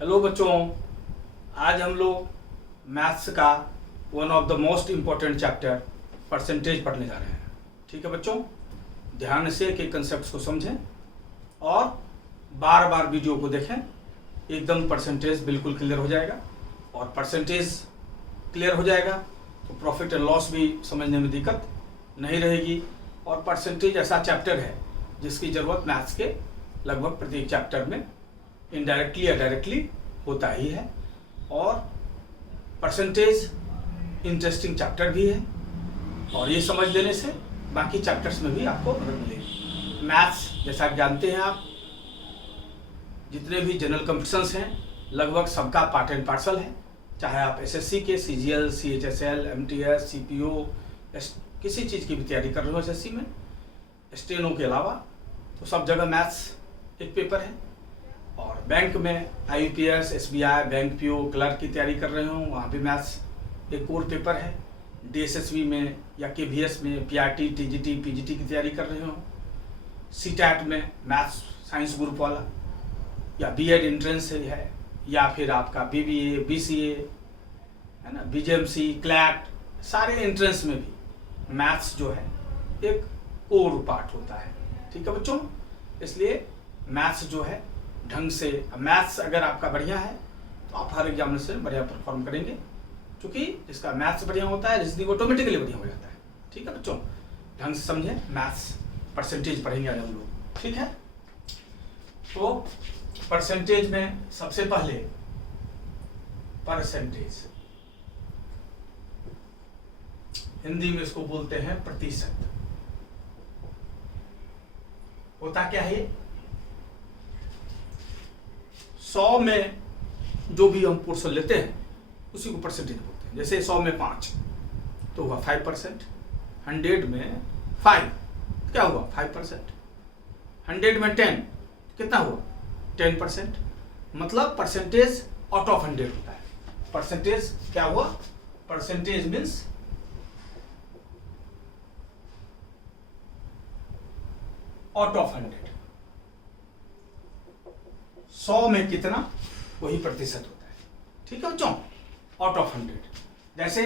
Hello बच्चों, आज हम लोग मैथ्स का one of the most important chapter percentage पढ़ने जा रहे हैं। ठीक है बच्चों, ध्यान से एक कंसेप्ट को समझें और बार बार वीडियो को देखें, एकदम परसेंटेज बिल्कुल क्लियर हो जाएगा। और परसेंटेज क्लियर हो जाएगा तो प्रॉफिट एंड लॉस भी समझने में दिक्कत नहीं रहेगी। और परसेंटेज ऐसा चैप्टर है जिसकी ज़रूरत मैथ्स के लगभग प्रत्येक चैप्टर में इनडायरेक्टली या डायरेक्टली होता ही है। और परसेंटेज इंटरेस्टिंग चैप्टर भी है और ये समझ लेने से बाकी चैप्टर्स में भी आपको मदद मिलेगी। मैथ्स जैसा आप जानते हैं, आप जितने भी जनरल कॉम्पिटिशन्स हैं लगभग सबका पार्ट एंड पार्सल है। चाहे आप एसएससी के सीजीएल, सीएचएसएल, एमटीएस, सीपीओ किसी चीज़ की भी तैयारी कर रहे हो एसएससी में, स्टेनो के अलावा, तो सब जगह मैथ्स एक पेपर है। और बैंक में IPS, SBI, bank PO, clerk की तैयारी कर रहे हो, वहाँ भी मैथ्स एक कोर पेपर है। डीएसएसबी में या केवीएस में पीआरटी, टीजीटी, पीजीटी की तैयारी कर रहे हो, सीटैट में मैथ्स साइंस ग्रुप वाला, या बीएड एंट्रेंस है, या फिर आपका बीबीए, बीसीए है ना, बीजेएमसी, क्लैट, सारे एंट्रेंस में भी मैथ्स जो है एक कोर पार्ट होता है। ठीक है बच्चों, इसलिए मैथ्स जो है ढंग से, मैथ्स अगर आपका बढ़िया है तो आप हर एग्जामिनेशन में बढ़िया परफॉर्म करेंगे, क्योंकि जिसका मैथ्स बढ़िया होता है रीजनिंग ऑटोमेटिकली बढ़िया हो जाता है। ठीक है बच्चों, ढंग से समझें, मैथ्स परसेंटेज पढ़ेंगे आज हम लोग। ठीक है, तो परसेंटेज में सबसे पहले परसेंटेज, हिंदी में इसको बोलते हैं प्रतिशत। होता क्या है, 100 में जो भी हम पोर्शन लेते हैं उसी को परसेंटेज बोलते हैं। जैसे 100 में 5 तो हुआ 5%, 100 में 5 क्या हुआ 5%, 100 में 10 कितना हुआ 10%। मतलब परसेंटेज आउट ऑफ 100 होता है। परसेंटेज क्या हुआ, परसेंटेज मीन्स आउट ऑफ 100। 100 में कितना, वही प्रतिशत होता है। ठीक है बच्चों, आउट ऑफ 100। जैसे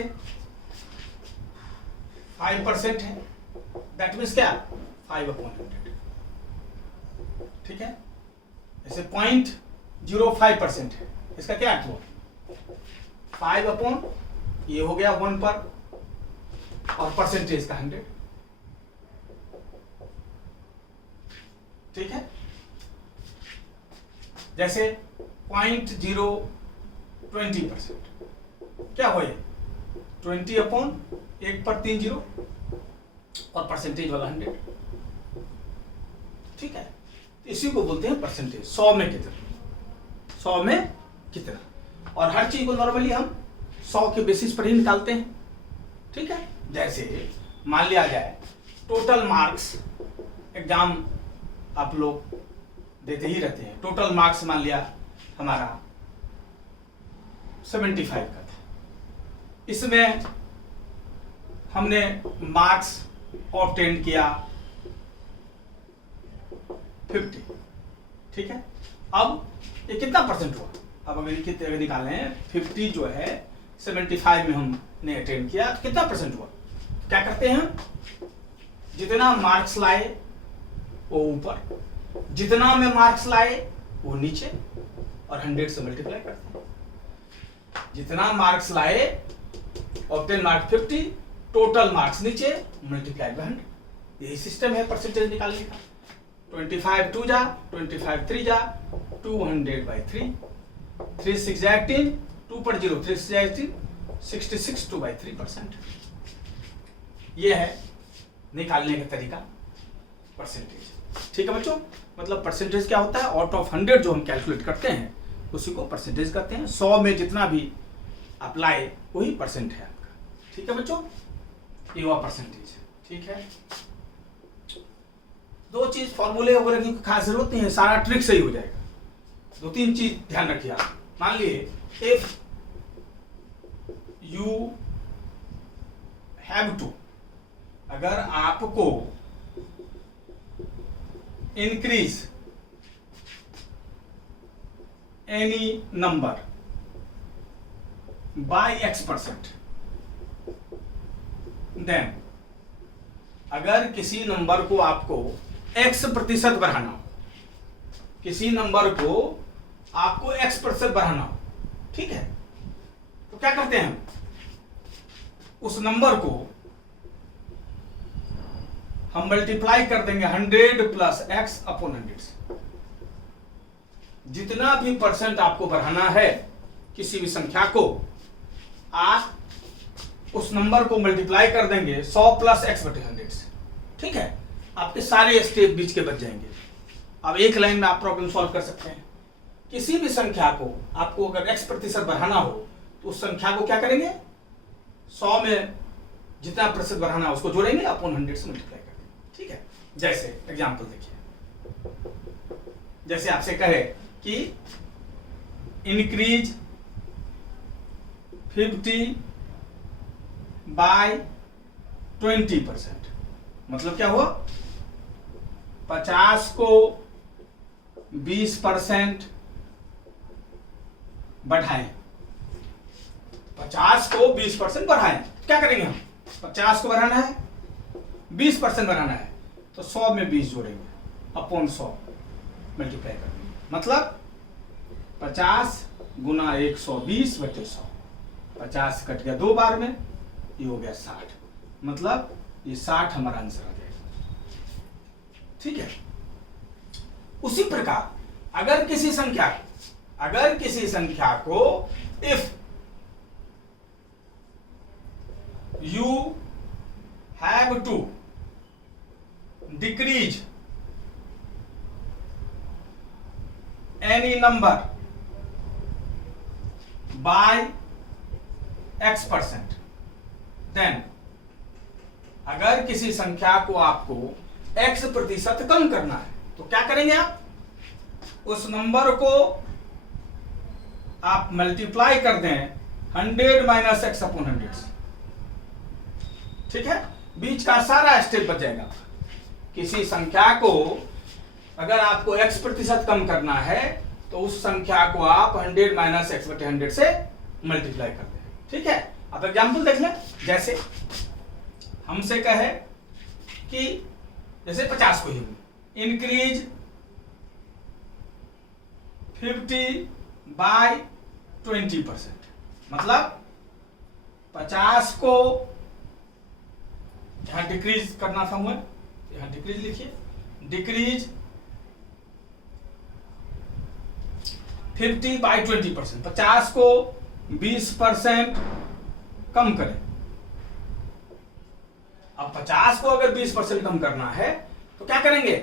5% है, दैट मीन्स क्या 5/100। ठीक है, जैसे 0.05% है, इसका क्या अर्थ हुआ 5 ये हो गया 1 पर, और परसेंटेज का 100। ठीक है, जैसे 0.020% क्या हो, 20/1 पर 3 0 और परसेंटेज वाला 100। ठीक है, इसी को बोलते हैं परसेंटेज। 100 में कितना, 100 में कितना। और हर चीज को नॉर्मली हम 100 के बेसिस पर ही निकालते हैं। ठीक है, जैसे मान लिया जाए टोटल मार्क्स, एग्जाम आप लोग देते ही रहते हैं, टोटल मार्क्स मान लिया हमारा 75 का था, इसमें हमने मार्क्स ऑब्टेन किया 50। ठीक है, अब ये कितना परसेंट हुआ, अब अगर निकालें 50 जो है 75 में हमने अटेंड किया, कितना परसेंट हुआ। क्या करते हैं, जितना मार्क्स लाए वो ऊपर, जितना में मार्क्स लाए वो नीचे, और 100 से मल्टीप्लाई करते हैं। जितना मार्क्स लाए ऑब्टेन मार्क्स 50, टोटल मार्क्स नीचे, मल्टीप्लाई बाय 100। यही सिस्टम है परसेंटेज निकालने का। 25 2 जा, 25 3 जा, 200/3, 3 6 18, 2 पर 0 3 6 18, 66 2/3%। ये है निकालने का तरीका परसेंटेज। ठीक है बच्चों, मतलब परसेंटेज क्या होता है, आउट ऑफ 100 जो हम कैलकुलेट करते हैं उसी को परसेंटेज कहते हैं। 100 में जितना भी आप लाए वही परसेंट है आपका। ठीक है बच्चों, ये हुआ परसेंटेज। ठीक है, दो चीज फॉर्मूले वगैरह की खास जरूरत नहीं है, सारा ट्रिक से ही हो जाएगा। 2-3 चीज ध्यान रखिए आप। मान लिए इफ यू हैव टू, अगर आपको increase any number by x%, then अगर किसी नंबर को आपको x% बढ़ाना हो, किसी नंबर को आपको x% बढ़ाना हो, ठीक है, तो क्या करते हैं हम, उस नंबर को हम मल्टीप्लाई कर देंगे 100 प्लस x अपॉन 100। जितना भी परसेंट आपको बढ़ाना है किसी भी संख्या को, आप उस नंबर को मल्टीप्लाई कर देंगे 100 प्लस x बटे 100 से, ठीक है। आपके सारे स्टेप बीच के बच जाएंगे। अब एक लाइन में आप प्रॉब्लम सॉल्व कर सकते हैं। किसी भी संख्या को आपको अगर x% बढ़ाना हो तो उस संख्या को क्या करेंगे, 100 में जितना प्रतिशत बढ़ाना है उसको जोड़ेंगे, अपॉन 100 से मल्टीप्लाई करेंगे, ठीक है। जैसे एग्जांपल देखिए, जैसे आपसे कहे कि इंक्रीज 50 बाय 20%, मतलब क्या हुआ, 50 को 20% बढ़ाएं, 50 को 20% बढ़ाएं, क्या करेंगे हम, 50 को बढ़ाना है, 20% बढ़ाना है, तो 100 में 20 जोड़ेंगे, अपॉन 100 मल्टीप्लाई करेंगे, मतलब 50 गुना 120 बटे 100, 50 कट गया 2 बार में, ये हो गया 60, मतलब ये 60 हमारा आंसर आ जाएगा, ठीक है। उसी प्रकार अगर किसी संख्या को if you have to decrease any number by x%, then अगर किसी संख्या को आपको x% कम करना है तो क्या करेंगे, आप उस नंबर को आप मल्टीप्लाई कर दें 100 माइनस x अपॉन 100, ठीक है। बीच का सारा स्टेप बच जाएगा। किसी संख्या को अगर आपको x% कम करना है तो उस संख्या को आप 100 माइनस x बटे 100 से मल्टीप्लाई कर दें, ठीक है। अब एग्जांपल देख लें, जैसे हमसे कहे कि जैसे 50 को ही इंक्रीज 50 बाय 20%, मतलब 50 को यहां डिक्रीज करना था, मुझे यहां डिक्रीज लिखिए, डिक्रीज 50 बाय 20%, 50 को 20% कम करें। अब 50 को अगर 20% कम करना है तो क्या करेंगे,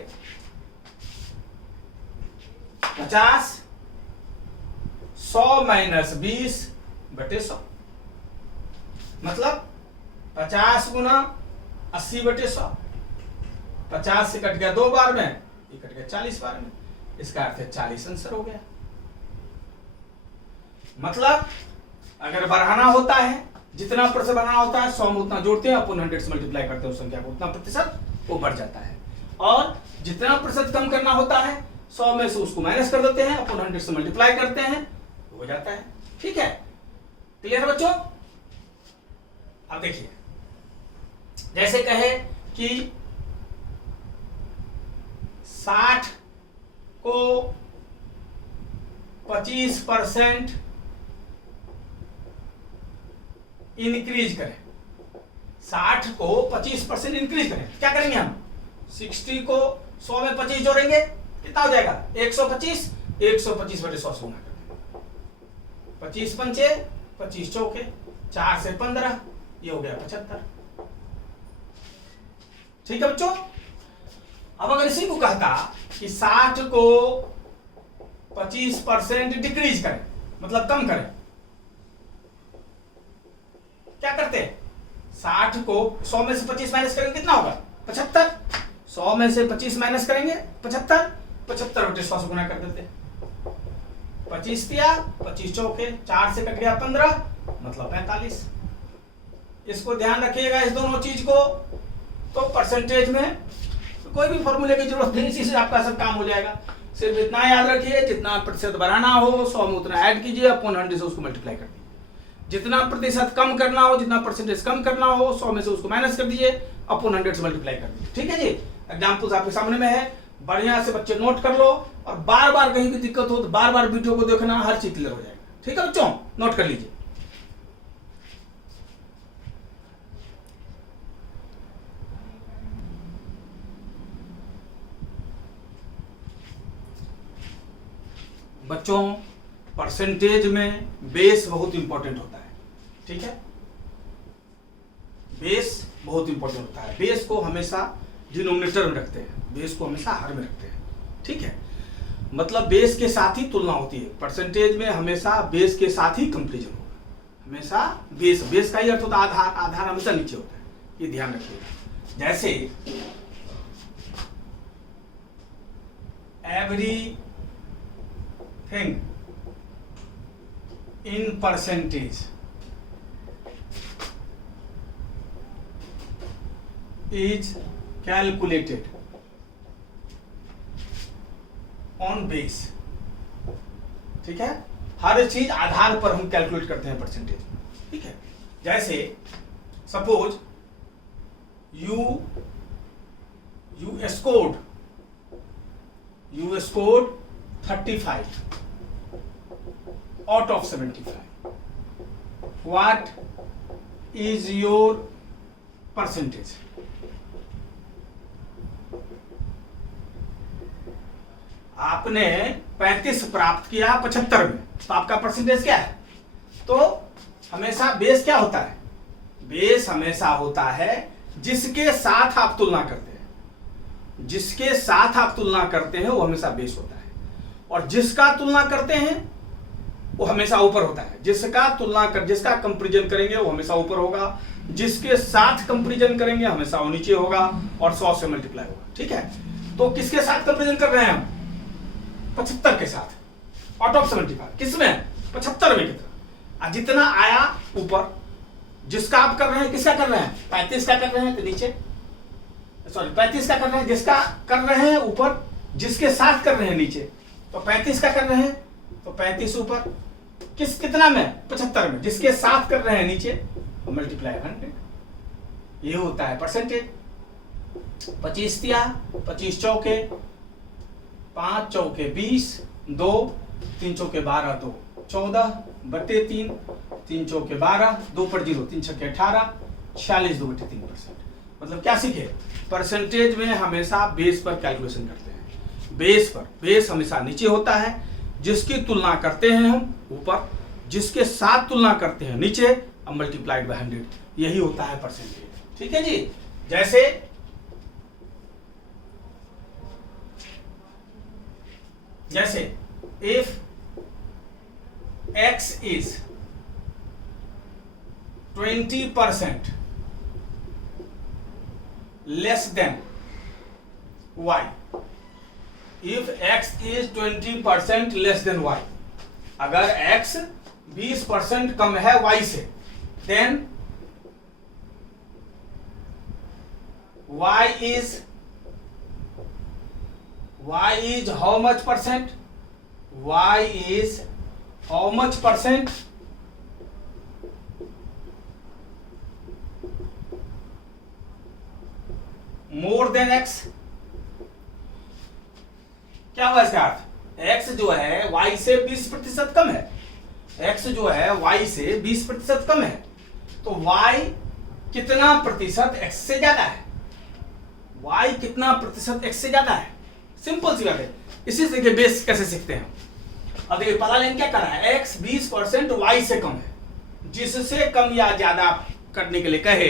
50 100 माइनस 20 बटे 100, मतलब 50 गुना 80 बटे 100, 50 से कट गया 2 बार में, ये कट गया 40 बार में, इसका अर्थ है 40 आंसर हो गया। मतलब अगर बढ़ाना होता है, जितना प्रतिशत बढ़ाना होता है 100 में उतना जोड़ते हैं, अपॉन 100 से मल्टीप्लाई करते हैं उस संख्या को, उतना प्रतिशत वो बढ़ जाता है। और जितना प्रतिशत कम करना होता है 100 में से उसको माइनस कर देते हैं, अपॉन 100 से मल्टीप्लाई करते हैं, हो जाता है, ठीक है। क्लियर है बच्चों। अब देखिए, जैसे कहे कि 60 को 25% इंक्रीज करें, 60 को 25% इंक्रीज करें, क्या करेंगे हम, 60 को 100 में 25 जोड़ेंगे, कितना हो जाएगा 125, 125 बटे 100 से गुना कर देंगे, 25 पंचे 25 चौके, 4 से 15, ये हो गया 75, ठीक है बच्चों। अब अगर इसी को कहता कि 60 को 25% डिक्रीज करें, मतलब कम करें, क्या करते हैं, 60 को 100 में से 25 माइनस करेंगे, कितना होगा 75, 100 में से 25 माइनस करेंगे 75, 75 बटे 100 से गुना कर देते, 25 दिया, 25 चौके, 4 से कट गया 15, मतलब 45। इसको ध्यान रखिएगा इस दोनों चीज को, तो परसेंटेज में कोई भी फॉर्मूले की जरूरत नहीं, इसी से आपका सब काम हो जाएगा। सिर्फ इतना याद रखिए, जितना प्रतिशत बढ़ाना हो 100 में उतना ऐड कीजिए, अपॉन 100 से उसको मल्टीप्लाई कर दीजिए। जितना प्रतिशत कम करना हो, जितना परसेंटेज कम करना हो 100 में से उसको माइनस कर दीजिए, अपॉन 100 से मल्टीप्लाई कर दीजिए। ठीक है जी, एग्जाम्पल्स आपके सामने में है, बढ़िया से बच्चे नोट कर लो, और बार बार कहीं भी दिक्कत हो तो बार बार वीडियो को देखना, हर चीज क्लियर हो जाएगा। ठीक है बच्चों, नोट कर लीजिए। बच्चों परसेंटेज में बेस बहुत इंपॉर्टेंट होता है। ठीक है, बेस बहुत इंपॉर्टेंट होता है। बेस को हमेशा डिनोमिनेटर में रखते हैं, बेस को हमेशा हर में रखते हैं। ठीक है, मतलब बेस के साथ ही तुलना होती है। परसेंटेज में हमेशा बेस के साथ ही कंपेरिजन होगा, हमेशा बेस का ही अर्थ होता है आधार, आधार हमेशा नीचे होता है, ये ध्यान रखिएगा। जैसे every thing in percentage is calculated on base। ठीक है, हर चीज आधार पर हम कैलकुलेट करते हैं परसेंटेज। ठीक है, जैसे suppose you scored 35 out of 75, what is your percentage? आपने 35 प्राप्त किया 75 में, तो आपका परसेंटेज क्या है? तो हमेशा बेस क्या होता है? बेस हमेशा होता है जिसके साथ आप तुलना करते हैं, जिसके साथ आप तुलना करते हैं वो हमेशा बेस होता है, और जिसका तुलना करते हैं वो हमेशा ऊपर होता है। जिसका कंपैरिजन करेंगे वो हमेशा ऊपर होगा, जिसके साथ कंपैरिजन करेंगे हमेशा वो नीचे होगा, और 100 से मल्टीप्लाई होगा। ठीक है, तो किसके साथ कंपैरिजन कर रहे हैं हम? 75 के साथ, आउट ऑफ 75। किसमें? 75 में। कितना जितना आया ऊपर, जिसका आप कर रहे हैं, किसका कर रहे हैं? 35 का कर रहे हैं तो नीचे, सॉरी 35 का कर रहे हैं, जिसका कर रहे हैं ऊपर, जिसके साथ कर रहे हैं नीचे। तो 35 का कर रहे हैं तो 35 ऊपर, कितना में? 75 में। जिसके साथ कर रहे हैं नीचे, तो मल्टीप्लाई 100। ये होता है परसेंटेज। 25 दिया, 25 चौके 5 चौके 20, 2 3 चौके 12, 2 14 बटे 3, 3 चौके 12, 2 पर 0, 3 छक्के 18, 46 2 बटे 3%। मतलब क्या सीखे? परसेंटेज में हमेशा बेस पर कैलकुलेशन करते हैं। बेस हमेशा नीचे होता है, जिसकी तुलना करते हैं हम ऊपर, जिसके साथ तुलना करते हैं नीचे, अब मल्टीप्लाइड बाय 100, यही होता है परसेंटेज। ठीक है जी, जैसे if x is 20% less than y, if x is 20% less than y, अगर x 20% कम है y से, then y is how much percent? Y is how much percent? More than x। क्या हुआ इसका अर्थ? x जो है y से 20% कम है, x जो है y से 20% कम है, तो y कितना प्रतिशत x से ज्यादा है? y कितना प्रतिशत x से ज्यादा है? सिंपल सी बात है। इसी से देखिए बेस कैसे सीखते हैं। अब देखिए पहला लाइन क्या कर रहा है? x 20% y से कम है, जिससे कम या ज्यादा करने के लिए कहे,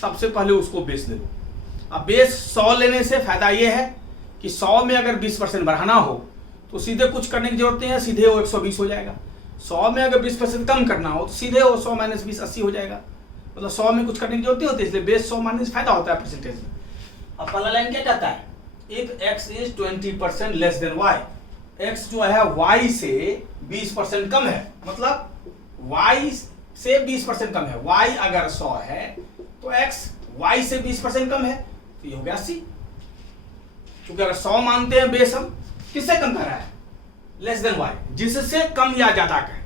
सबसे पहले उसको बेस ले लो। अब बेस 100 लेने से फायदा ये है कि 100 में अगर 20% बढ़ाना हो तो सीधे कुछ करने की जरूरत नहीं है, सीधे वो 120 हो जाएगा। 100 में अगर 20% कम करना हो तो सीधे वो 100 माइनस 20 80 हो जाएगा। मतलब 100 में कुछ करने की जरूरत नहीं होती, इसलिए बेस 100 माइनस फायदा होता है परसेंटेज में। अब पहला लाइन क्या कहता है? If x is 20% less than y, x जो है y से 20% कम है, मतलब y से 20% कम है। y अगर 100 है तो x y से 20% कम है, तो ये हो गया 80। क्योंकि अगर 100 मानते हैं बेस हम, किससे कम कह रहा है? लेस देन वाई, जिससे कम या ज्यादा कहे,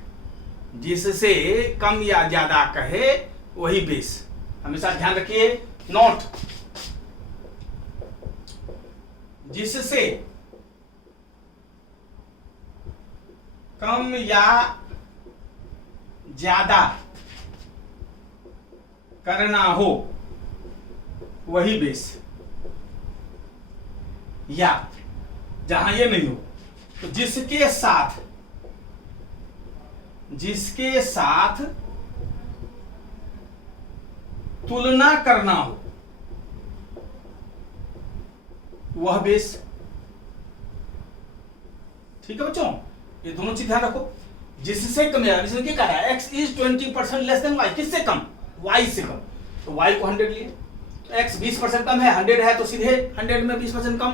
जिससे कम या ज्यादा कहे वही बेस। हमेशा ध्यान रखिए, नोट, जिससे कम या ज्यादा करना हो वही बेस, या जहां ये नहीं हो तो जिसके साथ तुलना करना हो वह बेस। ठीक है बच्चों, ये दोनों चीज ध्यान रखो। जिससे कम या, इसमें क्या कह रहा है? x is 20% less than y, किससे कम? y से कम। तो y को 100 लिए, तो x 20% कम है, 100 है तो सीधे 100 में 20% कम,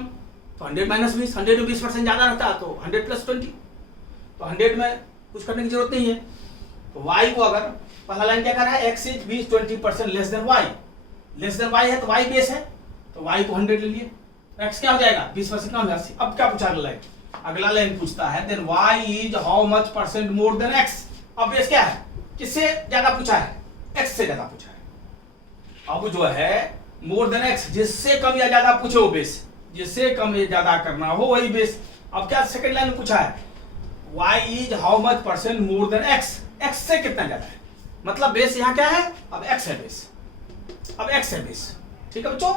तो 100 माइनस 20, 100 में 20% ज्यादा रहता तो 100 प्लस 20, तो 100 में कुछ करने की जरूरत नहीं है। तो y को अगर पहला लाइन क्या कर रहा है? x is 20% less than y, less than y है तो y बेस है, तो y को 100 ले लिए, x क्या हो जाएगा? 20% कम है 80। अब क्या पूछा अगला लाइन? अगला लाइन पूछता है then y is how much percent more than x। अब बेस क्या है? किससे ज्यादा पूछा है? x से ज्यादा पूछा है। अब जो है मोर देन x, जिससे कम या ज्यादा पूछे वो बेस, जिससे कम या ज्यादा करना हो वही बेस। अब क्या सेकंड लाइन में पूछा है? y is how much percent more than x, x से कितना ज्यादा है, मतलब बेस यहाँ क्या है? अब x है बेस, अब x है बेस। ठीक है बच्चों,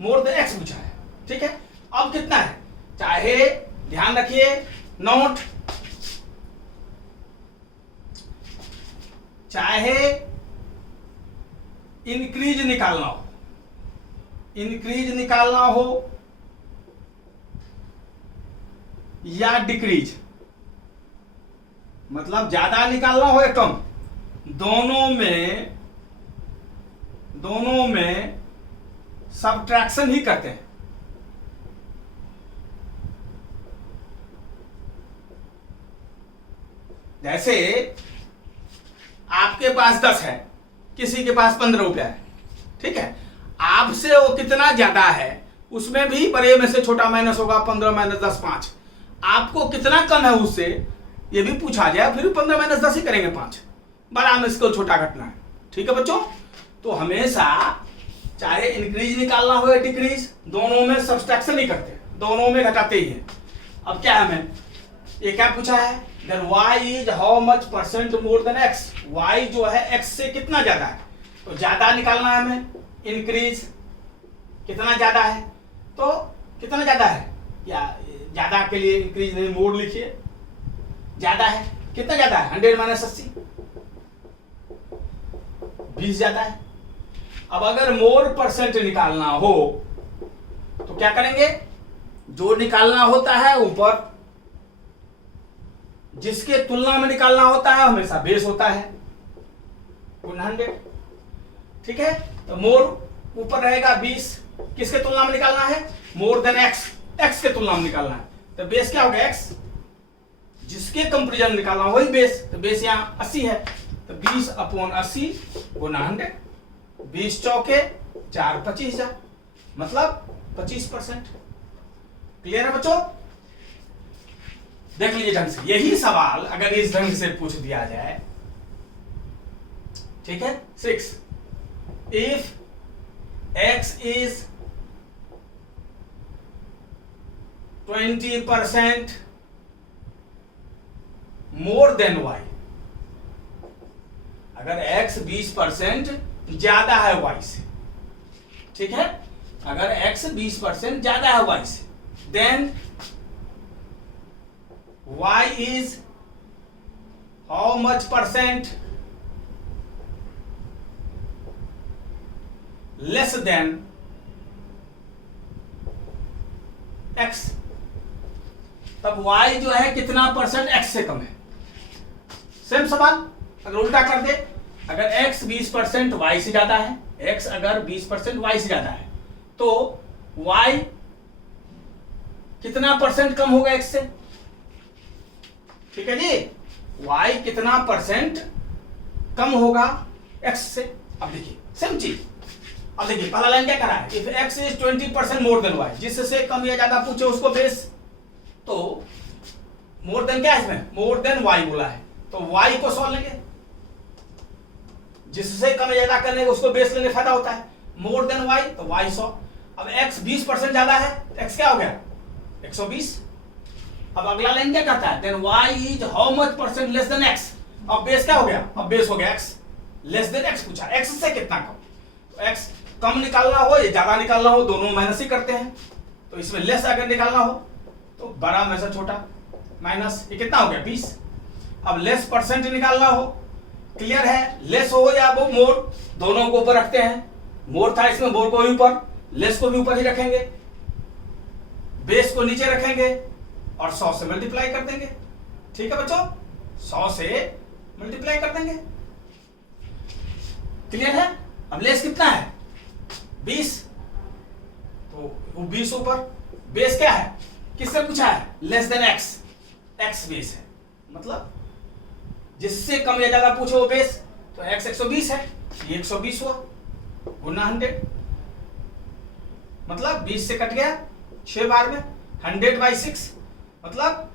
मोर देन x पूछा है। ठीक है, अब कितना है? चाहे ध्यान रखिए, नोट, चाहे इंक्रीज निकालना हो, इंक्रीज निकालना हो या डिक्रीज, मतलब ज्यादा निकालना हो या कम, दोनों में सबट्रैक्शन ही करते हैं। जैसे आपके पास 10 है, किसी के पास 15 रुपया है, ठीक है, आपसे वो कितना ज्यादा है उसमें भी बड़े में से छोटा माइनस होगा, 15 माइनस 10 5। आपको कितना कम है उससे ये भी पूछा जाए, फिर भी 15 माइनस 10 ही करेंगे 5, बड़ा में इसको छोटा घटना है। ठीक है बच्चों, तो हमेशा चाहे इंक्रीज निकालना हो या डिक्रीज, दोनों में सब्सट्रैक्शन ही करते हैं, दोनों में घटाते ही हैं। अब क्या है, हमें ये क्या पूछा है? Then y is how much percent more than x, y जो है x से कितना ज्यादा है, तो ज्यादा निकालना है हमें। इंक्रीज कितना ज्यादा है, तो कितना ज्यादा है, या ज्यादा के लिए इंक्रीज नहीं, मोर लिखिए, ज्यादा है, कितना ज्यादा है? 100 माइनस 80, 20 ज्यादा है। अब अगर मोर परसेंट निकालना हो तो क्या करेंगे? जो निकालना होता है ऊपर, जिसके तुलना में निकालना होता है हमेशा बेस होता है 100। ठीक है, तो मोर ऊपर रहेगा 20, किसके तुलना में निकालना है? मोर देन x, x के तुलना में निकालना है, तो बेस क्या हो गया? x, जिसके कंपेरिजन निकालना वही बेस, तो बेस यहाँ 80 है, तो 20/80 गुना 100, 20 चौके 4 25, मतलब 25%। क्लियर है बच्चों? देख लीजिए ढंग से, यही सवाल अगर इस ढंग से पूछ दिया जाए, ठीक है, 6, if x is 20% more than y, अगर x 20% ज्यादा है y से, ठीक है, अगर x 20% ज्यादा है y से, then y is how much percent less than x, तब y जो है कितना परसेंट x से कम है। सेम सवाल अगर उल्टा कर दे, अगर x 20% y से ज्यादा है, x अगर 20% y से ज्यादा है, तो y कितना परसेंट कम होगा x से? ठीक है जी, y कितना परसेंट कम होगा x से? अब देखिए सेम चीज, अब देखिए पहला लाइन क्या कर रहा है? If x is 20% more than y, जिससे कम या ज्यादा पूछे उसको बेस, तो मोर देन क्या है इसमें, मोर देन वाई बोला है, तो वाई को सॉल्व लेंगे, जिससे कम या ज्यादा करने उसको बेस लेने फायदा होता है। मोर देन वाई तो वाई 100। अब x 20% ज्यादा है तो x क्या हो गया 120। अब अगला लाइन क्या कहता है, then y is how much percent less than x। अब बेस क्या हो गया, अब बेस हो गया x, लेस देन x पूछा, x से कितना कम, तो x कम निकालना हो या ज्यादा निकालना हो दोनों माइनस ही करते हैं, तो इसमें लेस अगर निकालना हो तो बड़ा में से छोटा माइनस, ये कितना हो गया 20। अब लेस परसेंट निकालना हो, क्लियर है, लेस हो या वो मोर दोनों को ऊपर रखते हैं, मोर था इसमें मोर को भी ऊपर, लेस को भी ऊपर ही रखेंगे, बेस को नीचे रखेंगे और 100 से मल्टीप्लाई कर देंगे। ठीक है बच्चों, 100 से मल्टीप्लाई कर देंगे, क्लियर है। अब लेस कितना है 20, तो वो 20 ऊपर, बेस क्या है, किससे पूछा है, less than x, x base है, मतलब जिससे कम या ज्यादा पूछे वो बेस, तो x 120 है, ये 120 हुआ गुना 100, मतलब 20 से कट गया 6 बार में, 100/6 मतलब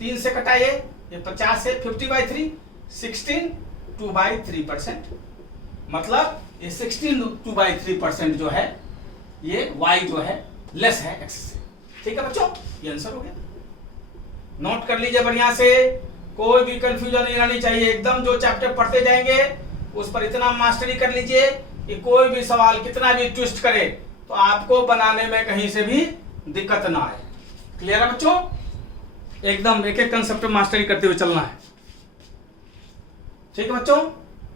3 से कटाइए, ये 50 है, 50/3 16 2/3%, मतलब ये 16 2/3% जो है ये y जो है लेस है x से। ठीक है बच्चों, ये आंसर हो गया, नोट कर लीजिए बढ़िया से, कोई भी कंफ्यूजन नहीं आनी चाहिए, एकदम जो चैप्टर पढ़ते जाएंगे उस पर इतना मास्टरी कर लीजिए कि कोई भी सवाल कितना भी ट्विस्ट करे तो आपको बनाने में कहीं से भी दिक्कत ना आए। क्लियर है बच्चों, एकदम एक एक कंसेप्ट मास्टरी करते हुए चलना है। ठीक है बच्चों,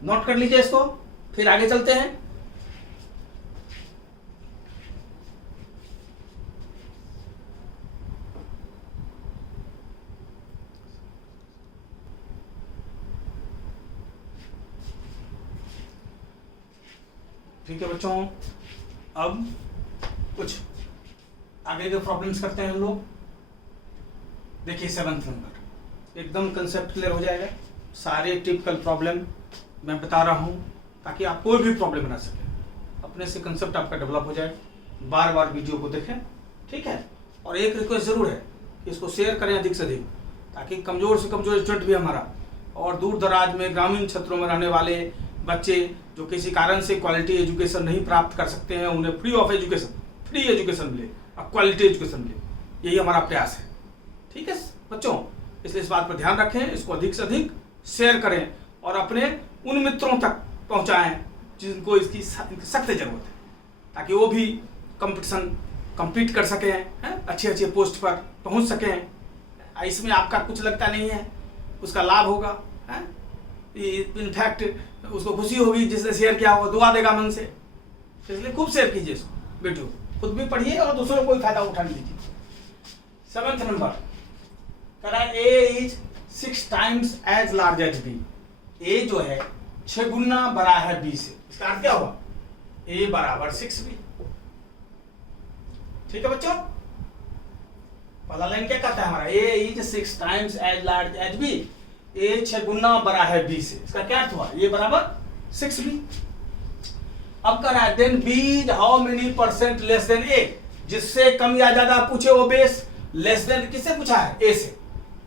नोट कर लीजिए इसको, फिर आगे चलते हैं। ठीक है बच्चों, अब कुछ आगे के प्रॉब्लम्स करते हैं हम लोग। देखिए 7th नंबर, एकदम कंसेप्ट क्लियर हो जाएगा, सारे टिपिकल प्रॉब्लम मैं बता रहा हूं ताकि आप कोई भी प्रॉब्लम बना सकें, अपने से कंसेप्ट आपका डेवलप हो जाए। बार बार वीडियो को देखें, ठीक है। और एक रिक्वेस्ट जरूर है कि इसको शेयर करें अधिक से अधिक, ताकि कमजोर से कमजोर स्टूडेंट भी हमारा और दूर दराज में ग्रामीण क्षेत्रों में रहने वाले बच्चे जो किसी कारण से क्वालिटी एजुकेशन नहीं प्राप्त कर सकते हैं, उन्हें फ्री एजुकेशन मिले और क्वालिटी एजुकेशन मिले, यही हमारा प्रयास है। ठीक है बच्चों, इसलिए इस बात पर ध्यान रखें, इसको अधिक से अधिक शेयर करें और अपने उन मित्रों तक पहुंचाएं जिनको इसकी सख्त जरूरत है, ताकि वो भी compete कर सकें, अच्छे पोस्ट पर पहुंच सकें। इसमें आपका कुछ लगता नहीं है, उसका लाभ होगा, इनफैक्ट उसको खुशी होगी, जिसने शेयर किया वो दुआ देगा मन से, इसलिए खूब शेयर कीजिए इसको वीडियो, खुद भी पढ़िए और दूसरों को भी फायदा उठा लीजिए। 7th नंबर कह रहा है A is 6 times as large as B, A जो है 6 गुना बड़ा है B से, इसका अर्थ क्या हुआ, A बराबर 6B। ठीक है बच्चों, पहला लाइन क्या कहता है हमारा, A is 6 times as large as B, A 6 गुना बड़ा है B से, इसका क्या अर्थ हुआ, A बराबर 6B। अब कह रहा है then B is how many percent less than A, जिससे कम या ज्यादा पूछे वो बेस, लेस देन किससे पूछा है, A से,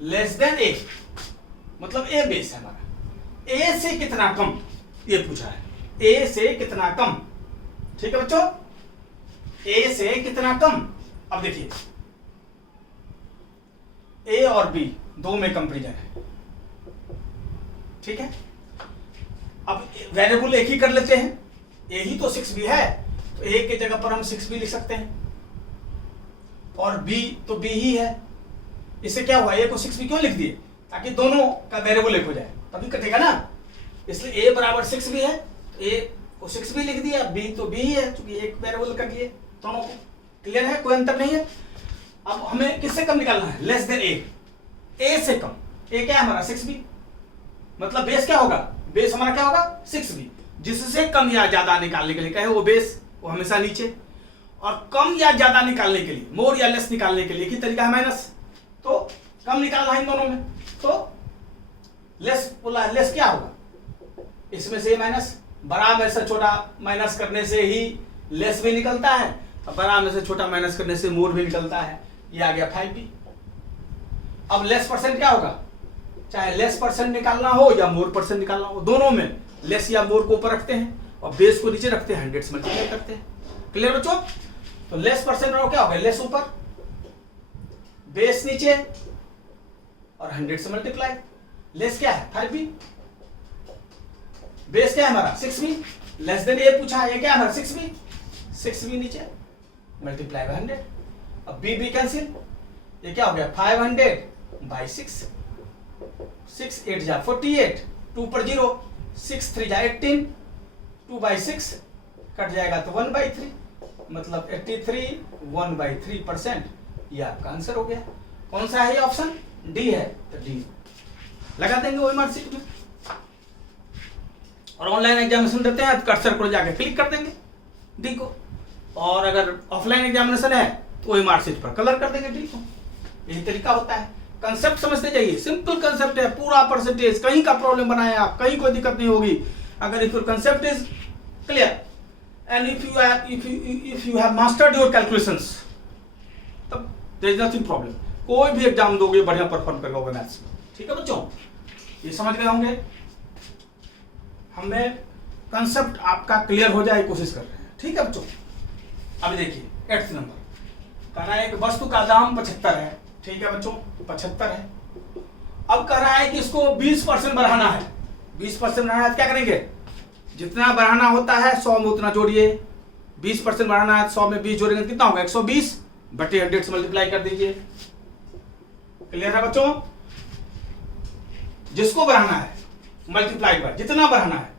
लेस देन A मतलब A बेस है हमारा, A से कितना कम ये पूछा है, A से कितना कम। ठीक है बच्चों, A से कितना कम। अब देखिए A और B दो में कंपैरिजन है, ठीक है। अब वेरिएबल एक ही कर लेते हैं, A ही तो 6B है, तो A की जगह पर हम 6B लिख सकते हैं, और B तो B ही है, इससे क्या हुआ, A को 6B क्यों लिख दिए, ताकि दोनों का वेरिएबल एक हो जाए, तभी कटेगा ना। इसलिए A बराबर 6B है, तो A को 6B लिख दिया, B तो B ही है, क्योंकि एक वेरिएबल कर दिए दोनों को। क्लियर है, कोई अंतर नहीं है। अब हमें किससे कम निकालना है, लेस देन A, A से कम। A क्या है हमारा 6B, मतलब बेस क्या होगा, बेस हमारा क्या होगा 6B, जिससे कम या ज्यादा निकालने के लिए क्या है वो बेस, वो हमेशा नीचे, और कम या ज्यादा निकालने के लिए, मोर या लेस निकालने के लिए एक ही तरीका है माइनस, तो कम निकालना है इन दोनों में, तो लेस बोला, लेस क्या होगा, इसमें से माइनस, बड़ा में से छोटा माइनस करने से ही लेस भी निकलता है, और बड़ा में से छोटा माइनस करने से मोर भी निकलता है। ये आ गया 5b। अब लेस परसेंट क्या होगा, चाहे लेस परसेंट निकालना हो या मोर परसेंट निकालना हो, दोनों में लेस या मोर को ऊपर रखते हैं और बेस को नीचे रखते हैं, 100 से मल्टीप्लाई करते हैं। क्लियर बच्चों? तो लेस परसेंट और क्या हो गया, लेस ऊपर, बेस नीचे और 100 से मल्टीप्लाई। लेस क्या है 5b, बेस क्या है हमारा 6b, लेस देन ये पूछा, ये क्या है हमारा 6b, 6b नीचे मल्टीप्लाई बाय 100। अब b b कैंसिल, ये क्या हो गया 500 बाई 6, 6 8 जा 48, 2 पर 0, 6 3 जा 18, 2 बाई 6 कट जाएगा तो 1/3, मतलब 83 1/3%। ये आपका आंसर हो गया। कौन सा है ये ऑप्शन, डी है, तो डी लगा देंगे वही मार्कशीट में। और ऑनलाइन एग्जामिनेशन देते हैं तो कर्सर को जाके क्लिक कर देंगे डी को, और अगर ऑफलाइन एग्जामिनेशन है तो वही मार्कशीट पर कलर कर देंगे डी को। यही तरीका होता है। कंसेप्ट समझते जाइए, सिंपल कंसेप्ट है, पूरा परसेंटेज, कहीं का प्रॉब्लम बनाए आप, कहीं कोई दिक्कत नहीं होगी अगर if your concept is clear and if you have mastered your calculations, तब देयर इज नथिंग प्रॉब्लम। कोई भी एग्जाम दोगे बढ़िया परफॉर्म कर लोगे मैथ्स में। ठीक है बच्चों, ये समझ गए होंगे। हमें कंसेप्ट आपका क्लियर हो जाए कोशिश कर रहे हैं। ठीक है बच्चों, अभी देखिए 8th नंबर कह रहा है एक वस्तु का दाम 75 है। ठीक है बच्चों, 75 है। अब कह रहा है कि इसको 20% बढ़ाना है। 20% बढ़ाना है तो क्या करेंगे, जितना बढ़ाना होता है 100 में उतना जोड़िए। 20% बढ़ाना है 100 में 20 जोड़ेंगे कितना होगा, 120 बटे 100 से मल्टीप्लाई कर दीजिए। क्लियर है बच्चों? जिसको बढ़ाना है मल्टीप्लाई बाय, जितना बढ़ाना है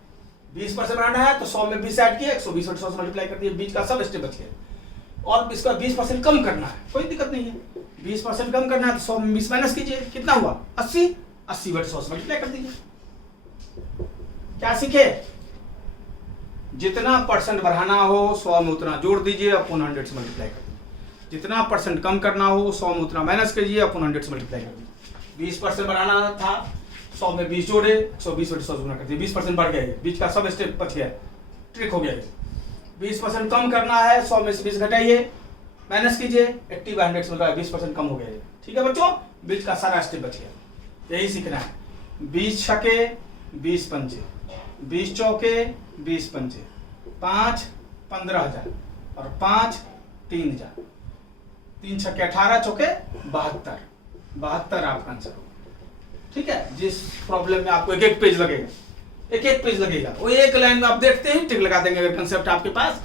20% बढ़ाना है तो 100 में 20 ऐड किया, 120 बटे 100 से मल्टीप्लाई कर दिए, बीच का सब स्टेप बच गया। और इसका 20% कम करना है, कोई दिक्कत नहीं है। 20% कम करना है तो 100 में 20 माइनस कीजिए, कितना हुआ 80, 80 बटे 100 से मल्टीप्लाई कर दीजिए। क्या सीखे, जितना परसेंट बढ़ाना हो 100 में उतना जोड़ दीजिए, अपॉन 100 से मल्टीप्लाई कर दीजिए। जितना परसेंट कम करना हो 100 में उतना माइनस कीजिए, अपॉन 100 से मल्टीप्लाई कर दीजिए। 20% बढ़ाना था 100 में 20 जोड़े, 120 बटे 100 गुना कर दिए, 20% बढ़ गया, बीच का सब स्टेप बच गया, ट्रिक हो गया। 20% कम करना है 100 में से 20 घटाइए, माइनस कीजिए, 80 बाय 100 से मल्टीप्लाई, 20% कम हो गया। ठीक है बच्चों, बीच का सारा स्टेप बच गया। यही सीखना है। 20 छके 20 पंचे, 20 चौके 20 पंचे, 5 15,000 और 5 3,000, 3 छक्के 18, चौके 72, 72 आपका आंसर होगा। ठीक है, जिस प्रॉब्लम में आपको एक एक पेज लगेगा, एक एक पेज लगेगा, वो एक लाइन में आप देखते हैं टिक लगा देंगे। अगर कंसेप्ट आपके पास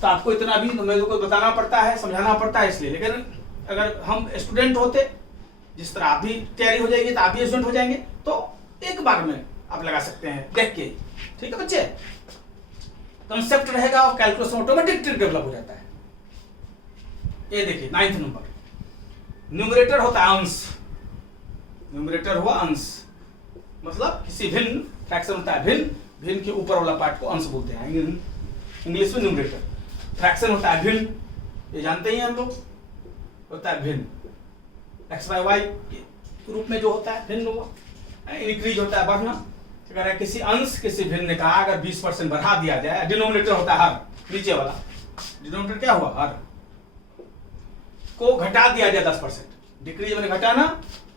तो आपको इतना भी मेरे को बताना पड़ता है, समझाना पड़ता है इसलिए। लेकिन अगर हम स्टूडेंट होते, जिस तरह आप भी तैयारी हो जाएगी तो आप भी स्टूडेंट हो जाएंगे, तो एक बार में आप लगा सकते हैं देख के। ठीक है बच्चे, कंसेप्ट रहेगा और कैलकुलेशन ऑटोमेटिक ट्रिक डेवलप हो जाता है। ये देखिए 9th नंबर, न्यूमरेटर होता है अंश। न्यूमरेटर हुआ अंश, मतलब किसी भिन्न, फ्रैक्शन होता है भिन्न, भिन्न के ऊपर वाला पार्ट को अंश बोलते हैं इंग्लिश में न्यूमरेटर। फ्रैक्शन होता है भिन्न, ये जानते ही हम लोग, होता है भिन्न, एक्स बाय वाई के रूप में जो होता है भिन्न हुआ, इंक्रीज होता है बढ़ना। अगर किसी अंश किसी भिन्न ने कहा अगर 20% बढ़ा दिया जाए, डिनोमिनेटर होता है हर, नीचे वाला डिनोमिनेटर क्या हुआ हर, को घटा दिया जाए 10%, डिक्रीज में घटाना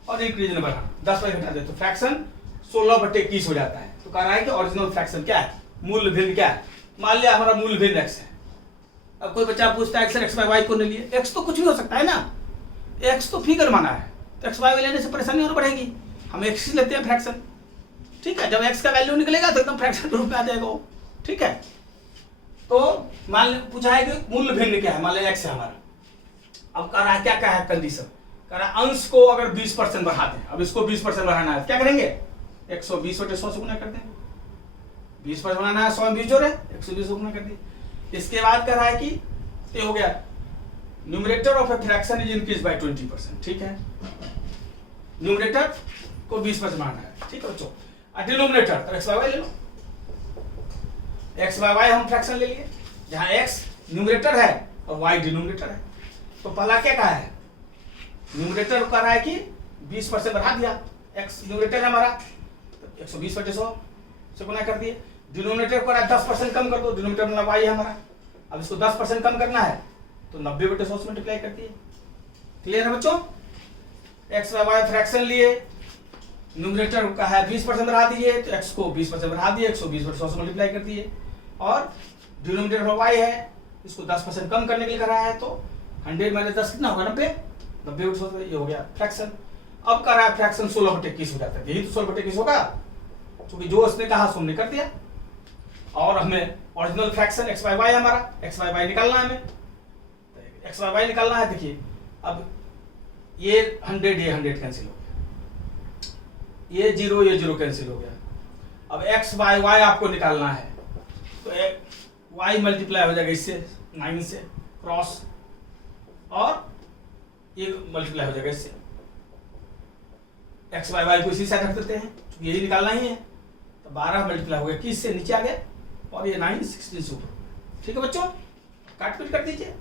और इंक्रीज में बढ़ाना, 10% घटा दे तो फ्रैक्शन 16 बटे 21 हो जाता है। तो कह रहा है कि ओरिजिनल फ्रैक्शन क्या है, मूल भिन्न क्या है। मान लिया हमारा मूल भिन्न x है। अब कोई बच्चा पूछता है x बाय वाई को नहीं लिए, x तो कुछ भी हो सकता है ना, x तो फिगर माना है, तो x बाय वाई लेने से परेशानी और बढ़ेगी। हम x लेते हैं फ्रैक्शन। ठीक है, जब x का वैल्यू निकलेगा तो एकदम फ्रैक्शन के रूप में आ जाएगा वो। ठीक है, तो मान पूछा है कि मूल भिन्न क्या है, मान लिया x है हमारा। अब कह रहा है क्या है कंडीशन, कह रहा है अंश को अगर 20% बढ़ाते हैं, अब इसको 20% बढ़ाना है क्या करेंगे, 120 बटे 100 से गुना कर देंगे। 20% बढ़ाना है 100 में 20 जोड़े, 120 गुना कर दिए। इसके बाद कह रहा है कि ये हो गया numerator of a fraction is increase by 20%। ठीक है, न्यूमरेटर को 20% बढ़ाना है। ठीक है बच्चों, डिनोमिनेटर तो एक्स बाय वाई ले लो, एक्स बाय वाई हम फ्रैक्शन ले लिए, जहां एक्स न्यूमरेटर है और वाई डिनोमिनेटर है। तो पहला क्या कहा है, न्यूमरेटर कह रहा है कि 20% बढ़ा दिया, एक्स न्यूमरेटर है हमारा, तो 120 बटे 100 से गुना कर दिए। डिनोमिनेटर को 10% कम कर दो, डिनोमिनेटर मतलब वाई है हमारा। अब इसको 10% कम करना है तो 90 बटे 100 से मल्टीप्लाई कर दिए। क्लियर है बच्चों? एक्स बाय वाई फ्रैक्शन लिए, न्यूमरेटर का है 20% बढ़ा दिए तो x को 20% बढ़ा दिए, 120 पर 100 से मल्टीप्लाई कर दिए, और डिनोमिनेटर y है इसको 10% कम करने के लिए करा है तो 100 माइनस 10 कितना होगा 90, 90 ये हो गया फ्रैक्शन। अब कर रहा है फ्रैक्शन 16/21 हो जाता है, यही तो 16/21 होगा, क्योंकि जो उसने कहा सो हमने कर दिया। और हमें original fraction x by Y हमारा x बाय वाई निकालना है, हमें x बाय वाई निकालना है। देखिए अब ये 100 ये 100 कैंसिल हो गया, ये 0 कैंसिल हो गया। अब x बाय वाई आपको निकालना है तो y मल्टीप्लाई हो जाएगा इससे 9 से क्रॉस, और ये मल्टीप्लाई हो जाएगा इससे, x बाय वाई को इसी साइड रख देते हैं क्योंकि यही निकालना ही है। तो 12 मल्टीप्लाई हो गया 21 से नीचे आ गया, और ये 9 16 से ऊपर। ठीक है बच्चों, काट पीट कर दीजिए।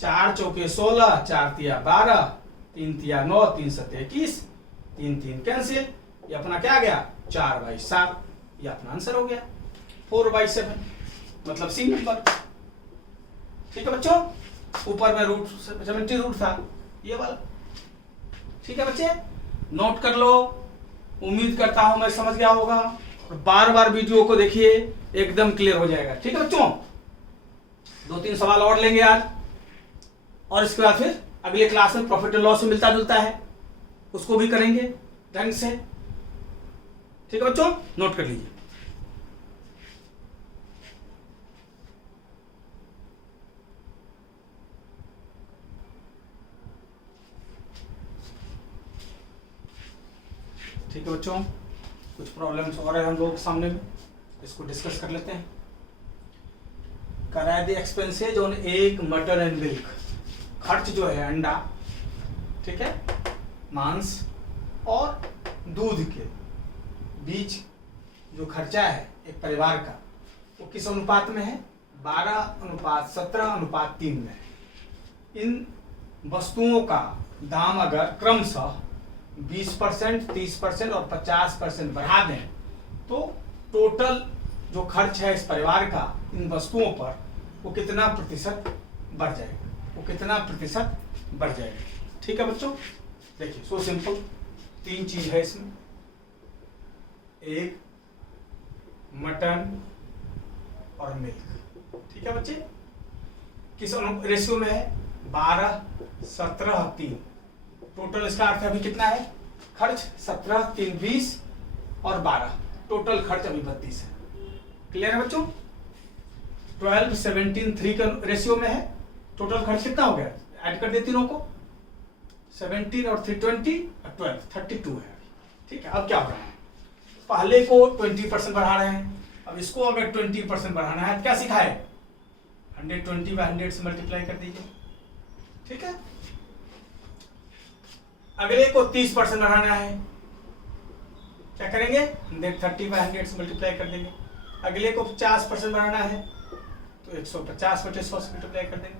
4 चौके 16, 4 तिया 12, 3 तिया 9, 3 सत्ते 21, 3 3 कैंसिल, ये अपना क्या आ गया 4/7, ये अपना आंसर हो गया 4/7, मतलब सी नंबर। ठीक है बच्चों, ऊपर में रूट 70 रूट था ये वाला। ठीक है बच्चे, नोट कर लो, उम्मीद करता हूं मैं समझ गया होगा, और बार बार वीडियो को देखिए एकदम क्लियर हो जाएगा। ठीक है बच्चों, 2-3 सवाल और लेंगे आज, और इसके बाद फिर अगले क्लास में प्रॉफिट एंड लॉस से मिलता जुलता है उसको भी करेंगे ढंग से। ठीक है बच्चों, नोट कर लीजिए। ठीक है बच्चों, कुछ प्रॉब्लम्स और है हम लोग के सामने में, इसको डिस्कस कर लेते हैं। कराए the expenses on egg mutton and milk, खर्च जो है अंडा, ठीक है, मांस और दूध के बीच जो खर्चा है एक परिवार का, वो किस अनुपात में है 12:17:3 में है। इन वस्तुओं का दाम अगर क्रमशः 20%, 30% और 50% बढ़ा दें तो टोटल जो खर्च है इस परिवार का इन वस्तुओं पर वो कितना प्रतिशत बढ़ जाएगा, वो कितना प्रतिशत बढ़ जाएगा। ठीक है बच्चों, देखिए सो सिंपल, 3 चीज है इसमें, एग, मटन और मिल्क। ठीक है बच्चे, किस रेशियो में है 12:17:3। टोटल इसका अर्थ अभी कितना है खर्च 17, 3 20 और 12, टोटल खर्च अभी 32 है। क्लियर है बच्चों? 12, 17, 3 का रेशियो में है, टोटल खर्च कितना हो गया, ऐड कर दे तीनों को, 17 और 3 20 और 12 32 है। ठीक है, अब क्या हो रहा है, पहले को 20% बढ़ा रहे हैं, अब इसको अगर 20% बढ़ाना है तो क्या सिखाए 120/100 से मल्टीप्लाई कर दीजिए। ठीक है, अगले को 30% बढ़ाना है, क्या करेंगे 130/100 से मल्टीप्लाई कर देंगे। अगले को 50% बढ़ाना है तो 150/100 से मल्टीप्लाई कर देंगे।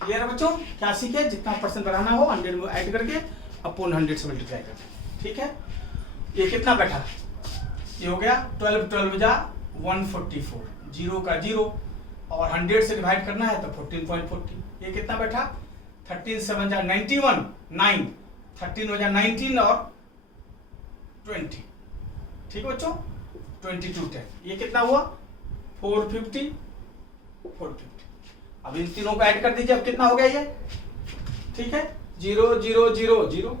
क्लियर है बच्चों? क्या सीखे, जितना परसेंट बढ़ाना हो 100 में ऐड करके अपॉन 100 से मल्टीप्लाई कर देंगे। ठीक है, ये कितना बैठा, ये हो गया 12 12 जा 144, 0 का 0 और 100 से डिवाइड करना है तो 14.40। ये कितना बैठा 13 7 जा 91, 9 13 हो जा 19 और 20। ठीक है बच्चों, 22 10, ये कितना हुआ 450 450। अब इन तीनों को ऐड कर दीजिए, अब कितना हो गया ये, ठीक है 0 0 0 0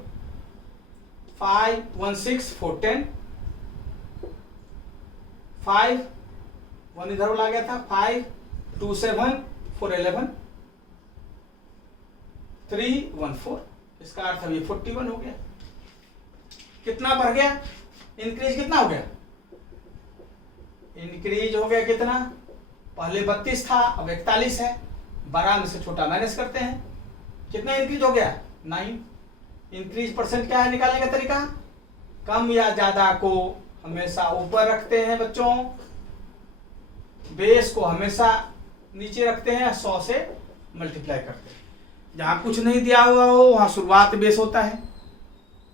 5 1 6 4 10 5 1 इधर वाला आ गया था 5 2 7 4 11 3 1 4, इसका अर्थ है ये 41 हो गया। कितना बढ़ गया, इंक्रीज कितना हो गया, इंक्रीज हो गया कितना, पहले 32 था अब 41 है, बड़ा में से छोटा माइनस करते हैं, कितना इंक्रीज हो गया 9। इंक्रीज परसेंट क्या है निकालने का तरीका, कम या ज्यादा को हमेशा ऊपर रखते हैं बच्चों, बेस को हमेशा नीचे रखते हैं, 100 से मल्टीप्लाई करते हैं। जहां कुछ नहीं दिया हुआ हो वहां शुरुआत बेस होता है,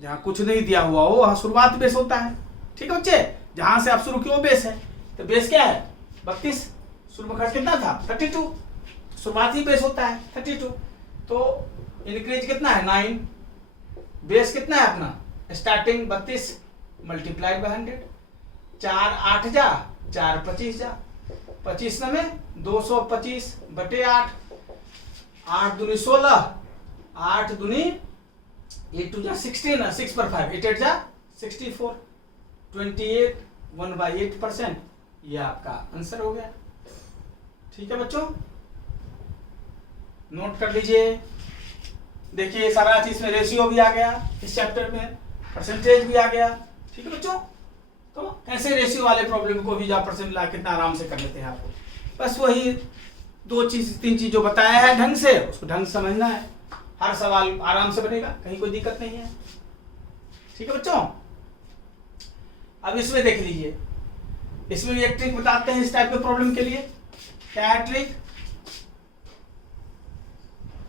जहां कुछ नहीं दिया हुआ हो वहां शुरुआत बेस होता है। ठीक है बच्चे, जहां से आप शुरू किए बेस है, तो बेस क्या है 32, शुरू में खर्च कितना था 32, शुरुआत ही बेस होता है 32। तो इंक्रीज कितना है 9, बेस कितना है अपना स्टार्टिंग 32 मल्टीप्लाइड बाय 100, 4 8 जा 4 25 जा 25 में 225 बटे 8, 8 दूनी 16, 8 दूनी 8 2 जा 16, 6 पर 5 8 8 जा 64, 28 1/8%, ये आपका आंसर हो गया। ठीक है बच्चों, नोट कर लीजिए। देखिए सारा चीज में रेशियो भी आ गया, इस चैप्टर में परसेंटेज भी आ गया। ठीक है बच्चों, तो ऐसे रेशियो वाले प्रॉब्लम को भी जा परसेंट ला कितना आराम से कर लेते हैं आपको। बस वही 2 चीज 3 चीज जो बताया है ढंग से, उसको ढंग से समझना है, हर सवाल आराम से बनेगा, कहीं कोई दिक्कत नहीं है। ठीक है बच्चों, अब इसमें देख लीजिए, इसमें भी एक ट्रिक बताते हैं इस टाइप के प्रॉब्लम के लिए। क्या है ट्रिक?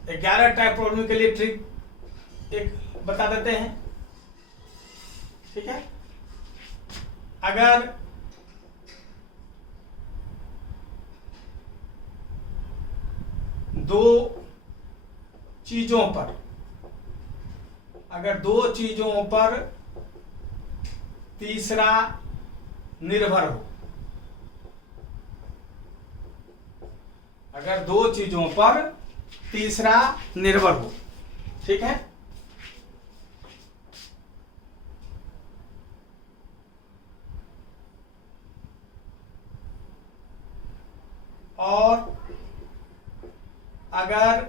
11 टाइप प्रॉब्लम के लिए ट्रिक एक बता देते हैं। ठीक है, अगर दो चीजों पर तीसरा निर्भर हो, अगर 2 चीजों पर तीसरा निर्भर हो, ठीक है, और अगर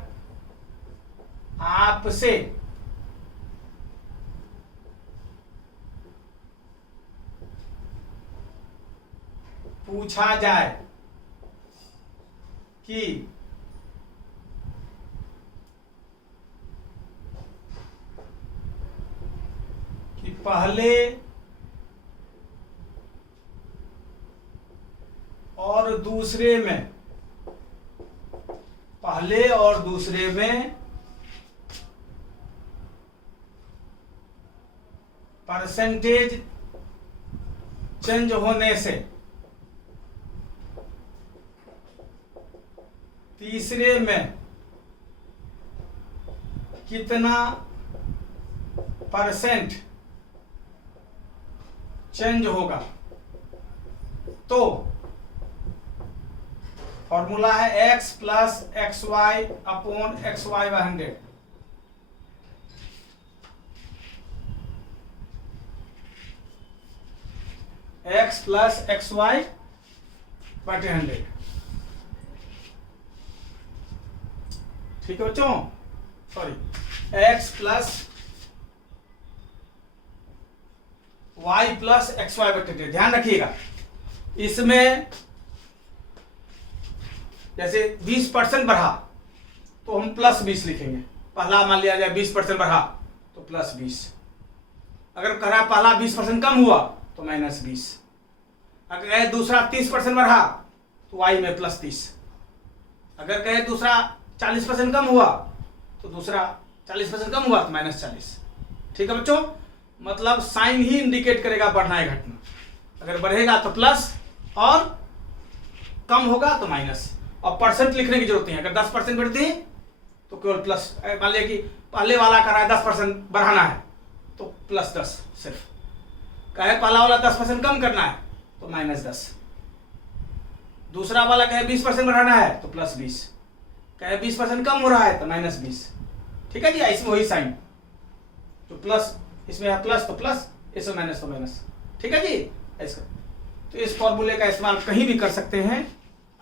आपसे पूछा जाए कि पहले और दूसरे में परसेंटेज चेंज होने से तीसरे में कितना परसेंट चेंज होगा, तो फॉर्मूला है x plus XY upon XY by 100। x plus XY बटे 100। ठीक है बच्चों, sorry, x plus y plus XY बटे 100। ध्यान रखिएगा, इसमें जैसे 20% बढ़ा तो हम प्लस 20 लिखेंगे। पहला मान लिया जाए 20% बढ़ा तो प्लस 20, अगर कह रहा पहला 20% कम हुआ तो माइनस 20, अगर कहे दूसरा 30% बढ़ा तो y में प्लस 30, अगर कहे दूसरा 40% कम हुआ तो दूसरा 40% कम हुआ तो माइनस 40। ठीक है बच्चों, मतलब साइन ही इंडिकेट करेगा बढ़ना है घटना, अगर बढ़ेगा तो प्लस और कम होगा तो माइनस, और परसेंट लिखने की जरूरत नहीं है। अगर 10% बढ़ती है तो केवल प्लस, मान लिया कि पहले वाला कर रहा है 10% बढ़ाना है तो प्लस 10 सिर्फ, कहे पहला वाला 10% कम करना है तो माइनस 10, दूसरा वाला कहे 20% बढ़ाना है तो प्लस 20, कहे 20% कम हो रहा है तो माइनस 20। ठीक है जी, इसमें वही साइन, तो प्लस इसमें है प्लस तो प्लस, इसमें माइनस तो माइनस। ठीक है जी, ऐसा तो इस फॉर्मूले का इस्तेमाल कहीं भी कर सकते हैं।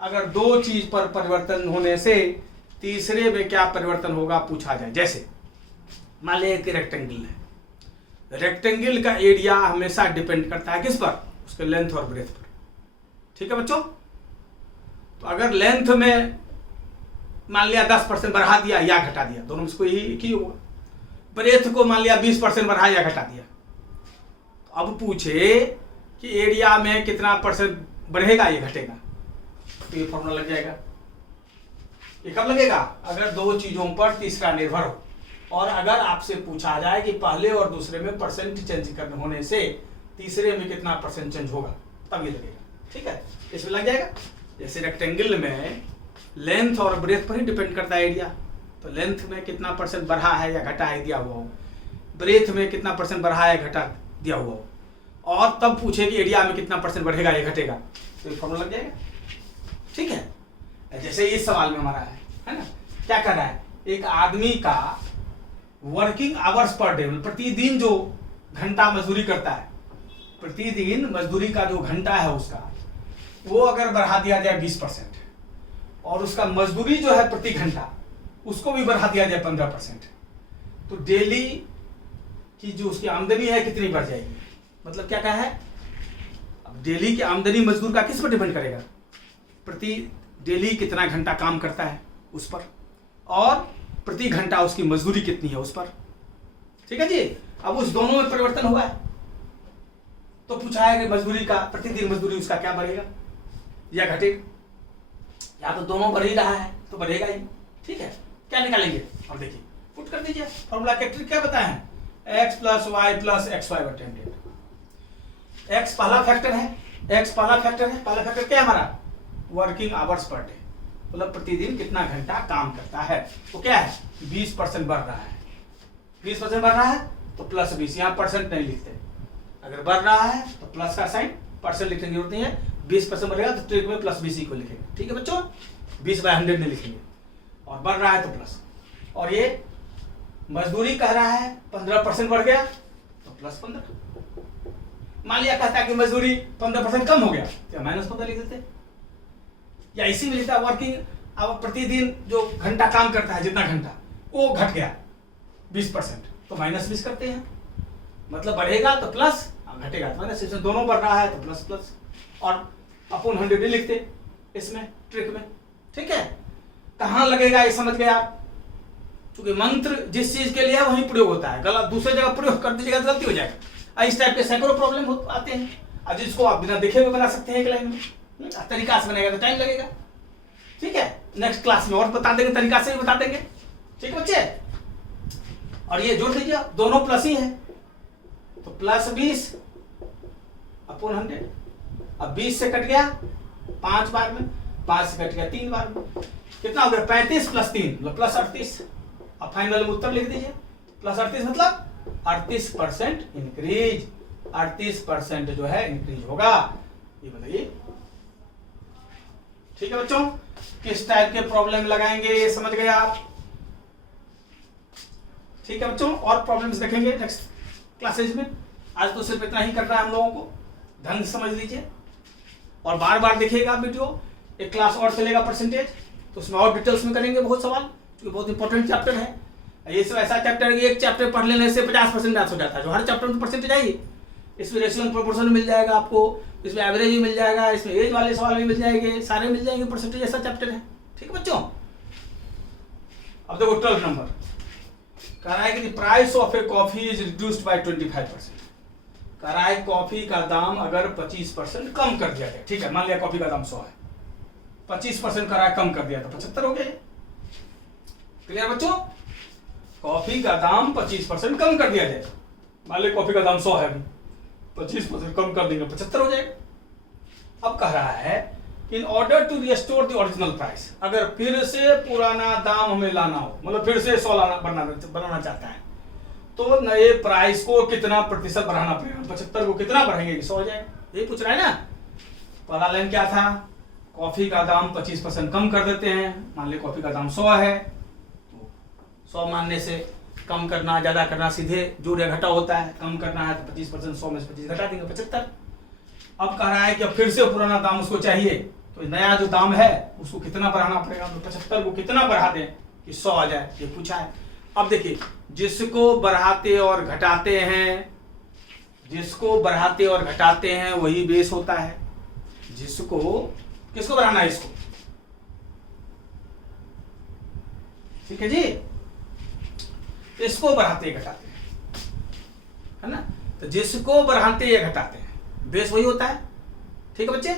अगर 2 चीज पर परिवर्तन होने से तीसरे में क्या परिवर्तन होगा पूछा जाए। जैसे मान लिया कि रेक्टेंगल है, रेक्टेंगल का एरिया हमेशा डिपेंड करता है किस पर, उसके लेंथ और ब्रेथ पर। ठीक है बच्चों, तो अगर लेंथ में मान लिया 10% बढ़ा दिया या घटा दिया, दोनों में कोई ही होगा। ब्रेथ को मान लिया 20% बढ़ाया या घटा दिया, तो अब पूछे कि एरिया में कितना परसेंट बढ़ेगा या घटेगा, तो ये फॉर्मूला लग जाएगा। ये कब लगेगा? अगर 2 चीजों पर तीसरा निर्भर हो, और अगर आपसे पूछा जाए कि पहले और दूसरे में परसेंट चेंज करने होने से तीसरे में कितना परसेंट चेंज होगा, तब ये लगेगा। ठीक है, इसमें लग जाएगा। जैसे रेक्टेंगल में लेंथ और ब्रेथ पर ही डिपेंड करता है एरिया, तो लेंथ में कितना परसेंट बढ़ा है या घटा है दिया हुआ हो, ब्रेथ में कितना परसेंट बढ़ा है घटा दिया हुआ हो, और तब पूछे कि एरिया में कितना परसेंट बढ़ेगा या घटेगा, तो ये फॉर्मूला लग जाएगा। ठीक है, जैसे इस सवाल में हमारा है ना, क्या कर रहा है, एक आदमी का वर्किंग आवर्स पर डे, प्रतिदिन जो घंटा मजदूरी करता है, प्रतिदिन मजदूरी का जो घंटा है उसका, वो अगर बढ़ा दिया जाए 20%, और उसका मजदूरी जो है प्रति घंटा उसको भी बढ़ा दिया जाए 15%, तो डेली की जो उसकी आमदनी है कितनी बढ़ जाएगी। मतलब क्या कहा है, अब डेली की आमदनी मजदूर का किस पर डिपेंड करेगा, प्रति डेली कितना घंटा काम करता है उस पर, और प्रति घंटा उसकी मजदूरी कितनी है उस पर। ठीक है जी। अब उस दोनों में परिवर्तन हुआ है तो पूछा है कि मजदूरी का, प्रतिदिन मजदूरी उसका क्या बढ़ेगा या घटेगा, या तो दोनों बढ़ ही रहा है तो बढ़ेगा ही। ठीक है, क्या निकालेंगे, अब देखिए पुट कर दीजिए, फॉर्मूला के ट्रिक क्या बताए हैं, x plus Y plus X Y बटे 100। एक्स पहला फैक्टर है, एक्स पहला फैक्टर है, पहला फैक्टर क्या है हमारा, वर्किंग आवर्स पर डे, मतलब प्रतिदिन कितना घंटा काम करता है, तो क्या है 20% बढ़ रहा है, 20% बढ़ रहा है तो प्लस 20, यहाँ परसेंट नहीं लिखते, अगर बढ़ रहा है तो प्लस का साइन, परसेंट लिखने की जरूरत नहीं है, 20% बढ़ेगा तो ट्रिक में प्लस 20 को लिखेंगे। ठीक है बच्चों, 20/100 नहीं लिखेंगे, और बढ़ रहा है तो प्लस, और ये मजदूरी कह रहा है 15% बढ़ गया तो प्लस 15, मान लिया कहता है कि मजदूरी 15% कम हो गया तो -15 लिख देते, या इसी में लिखता है वर्किंग, अब प्रतिदिन जो घंटा काम करता है जितना घंटा वो घट गया 20% तो -20 करते हैं, मतलब बढ़ेगा तो प्लस, घटेगा तो माइनस, इसमें दोनों बढ़ रहा है तो प्लस प्लस, और अपॉन 100 लिखते इसमें ट्रिक में। ठीक है, कहाँ लगेगा ये समझ गए आप, क्योंकि मंत्र जिस चीज के लिए वहीं प्रयोग होता है, गलत दूसरे जगह प्रयोग कर दीजिएगा तो गलती हो जाएगा। इस टाइप के सैकड़ों प्रॉब्लम आते हैं, और जिसको आप बिना देखे हुए बना सकते हैं एक लाइन में, तरीका से बनेगा तो टाइम लगेगा। ठीक है, नेक्स्ट क्लास में और बता देंगे, तरीका से भी बता देंगे। ठीक है बच्चे, और ये जोड़ दीजिए, दोनों प्लस ही है तो प्लस 20 अपॉन 100, अब 20 से कट गया 5 बार में, 5 से कट गया 3 बार में, कितना हो गया 35 प्लस 3 मतलब प्लस 38। अब फाइनल में उत्तर लिख दीजिए, प्लस 38 मतलब 38% इंक्रीज, 38% जो है इंक्रीज होगा, ये बताइए। ठीक है बच्चों, किस टाइप के प्रॉब्लम लगाएंगे ये समझ गए आप। ठीक है बच्चों, और प्रॉब्लम्स देखेंगे नेक्स्ट क्लासेज में, आज तो सिर्फ इतना ही करना है हम लोगों को, ढंग से समझ लीजिए और बार बार देखिएगा वीडियो। एक क्लास और चलेगा परसेंटेज, तो उसमें और डिटेल्स में करेंगे बहुत सवाल, क्योंकि बहुत इंपॉर्टेंट चैप्टर है ये। सब ऐसा चैप्टर है कि एक चैप्टर पढ़ लेने से 50% मैथ्स हो जाता है, जो हर चैप्टर में परसेंटेज आइए, इसमें रेशियो एंड प्रोपोर्शन मिल जाएगा आपको, इसमें एवरेज भी मिल जाएगा, इसमें एज वाले सवाल भी मिल जाएंगे, सारे मिल जाएंगे, परसेंटेज ऐसा चैप्टर है। ठीक है बच्चों, अब देखो 12 नंबर कह रहा है कि price of A coffee is reduced by 25%। कह रहा है कॉफी का दाम अगर 25% कम कर दिया जाए, ठीक है, मान लिया कॉफी का दाम 100 है, 25% कह रहा है कम कर दिया तो 75 हो गए। क्लियर बच्चों, कॉफी का दाम 25% कम कर दिया जाए, मान लिया कॉफी का दाम 100 है, अभी 25% कम कर देंगे 75 हो जाएगा। अब कह रहा है in order to restore the original price, अगर फिर से पुराना दाम हमें लाना हो, मतलब फिर से 100 बनाना चाहता है, तो नए प्राइस को कितना प्रतिशत बढ़ाना पड़ेगा, 75 को कितना बढ़ेंगे कि 100 हो जाएगा, ये पूछ रहा है ना। पहला लाइन क्या था, कॉफी का दाम 25% कम कर देते हैं, मान ली कॉफी का दाम 100 है, तो 100 मानने से कम करना ज्यादा करना सीधे जोड़ या घटा होता है, कम करना है तो 25%, 100 में से 25 घटा देंगे 75। अब कह रहा है कि अब फिर से पुराना दाम उसको चाहिए, तो नया जो दाम है उसको कितना बढ़ाना पड़ेगा, तो 75 को कितना बढ़ा दें कि 100 आ जाए, ये पूछा है। अब देखिए, जिसको बढ़ाते और घटाते हैं, जिसको बढ़ाते और घटाते हैं वही बेस होता है। जिसको, किसको बढ़ाना है, इसको, ठीक है जी, इसको बढ़ाते घटाते हैं, है ना, तो जिसको बढ़ाते या घटाते हैं बेस वही होता है। ठीक है बच्चे,